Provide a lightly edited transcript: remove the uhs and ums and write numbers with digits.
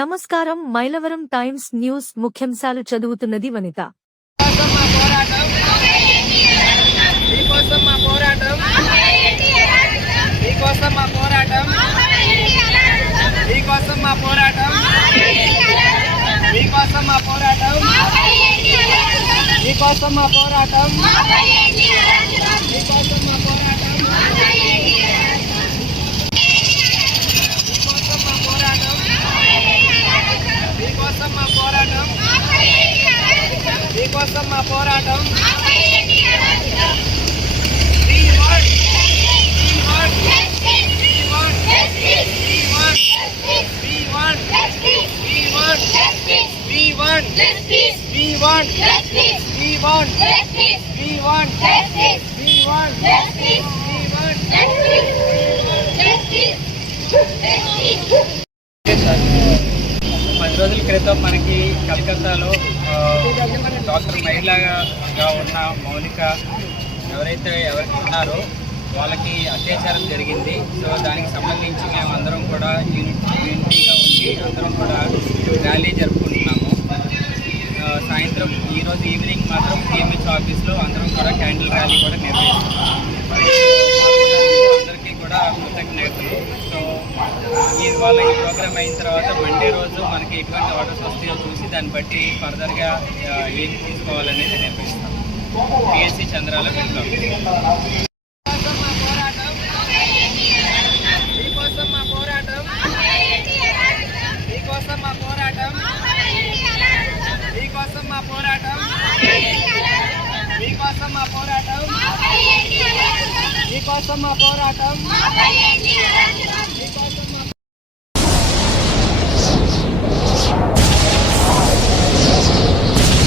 నమస్కారం. Mylavaram times news ముఖ్యాంశాలు చదువుతున్నది వనిత. మీకోసం మా పోరాటం పది రోజుల క్రితం మనకి కలకత్తాలో డాక్టర్ మహిళగా ఉన్న మౌనిక ఎవరైతే ఉన్నారో వాళ్ళకి అత్యాచారం జరిగింది. సో దానికి సంబంధించి మేము అందరం కూడా యూనిటీగా ఉండి అందరం కూడా ర్యాలీ జరుపుకుంటున్నాము. సాయంత్రం ఈరోజు ఈవినింగ్ మాత్రం పిఎంహెచ్ ఆఫీస్లో అందరం కూడా క్యాండిల్ ర్యాలీ కూడా నిర్వహిస్తున్నాము. అందరికీ కూడా కృతజ్ఞతలు. సో వాళ్ళ ఈ ప్రోగ్రామ్ అయిన తర్వాత మండే రోజు మనకి ఎటువంటి ఆర్డర్స్ వస్తాయో చూసి దాన్ని బట్టి ఫర్దర్గా ఏం తీసుకోవాలనేది నిర్వహిస్తాం. పిఎస్సి చంద్రాల వెళ్తాం. మీకోసం మా పోరాటం